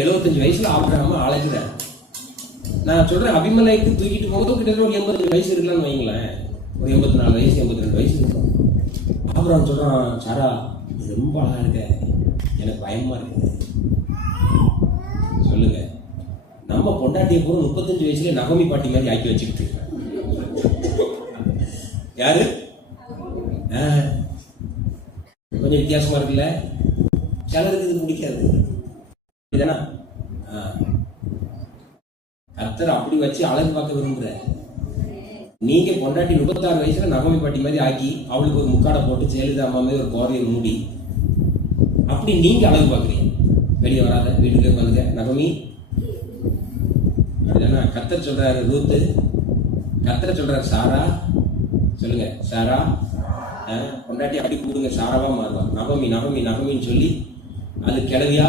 எழுபத்தஞ்சு வயசுல ஆபிரகாம அழகுறார் நான் சொல்றேன் அபிமலைக்கு தூக்கிட்டு போகும்போது கிட்டத்தட்ட ஒரு எண்பத்தஞ்சு வயசு இருக்கலாம்னு வைங்களேன். ஒரு எண்பத்தி நாலு வயசு எண்பத்தி ரெண்டு வயசு இருக்கும். ஆபிரகாம் சொல்றான் சாரா ரொம்ப அழகா இருக்க. எனக்கு பயமா இருக்கு. சொல்லுங்க. நம்ம பொண்டாட்டியை பூரா முப்பத்தஞ்சு வயசுல நகமி பாட்டி மாதிரி ஆக்கி வச்சுக்கிட்டு இருக்கேன் யாரு? ஆ. கொஞ்சம் வித்தியாசமா இருக்குல்ல? சிலருக்கு இது பிடிக்காது. இதனா கர்த்தர் அப்படி வச்சு அழகு பார்க்க விரும்புற. நீங்க பொண்டாட்டி முப்பத்தாறு வயசுல நகமை பாட்டி மாதிரி ஆக்கி அவளுக்கு ஒரு முக்காடை போட்டு ஜெயலலிதா அம்மா மாதிரி ஒரு கோரையை மூடி அப்படி நீங்க அழகு பார்க்குறீங்க. வெளியே வராத வீட்டுக்கு வந்துங்க நகமி அப்படிதானே? கத்தர் சொல்றாரு ரூத்து கத்தர் சொல்றாரு சாரா. சொல்லுங்க சாரா. பொண்டாட்டி அப்படி கூடுங்க சாராவா மாறுவா. நகமி நகமி நகமின்னு சொல்லி அது கிளவியா?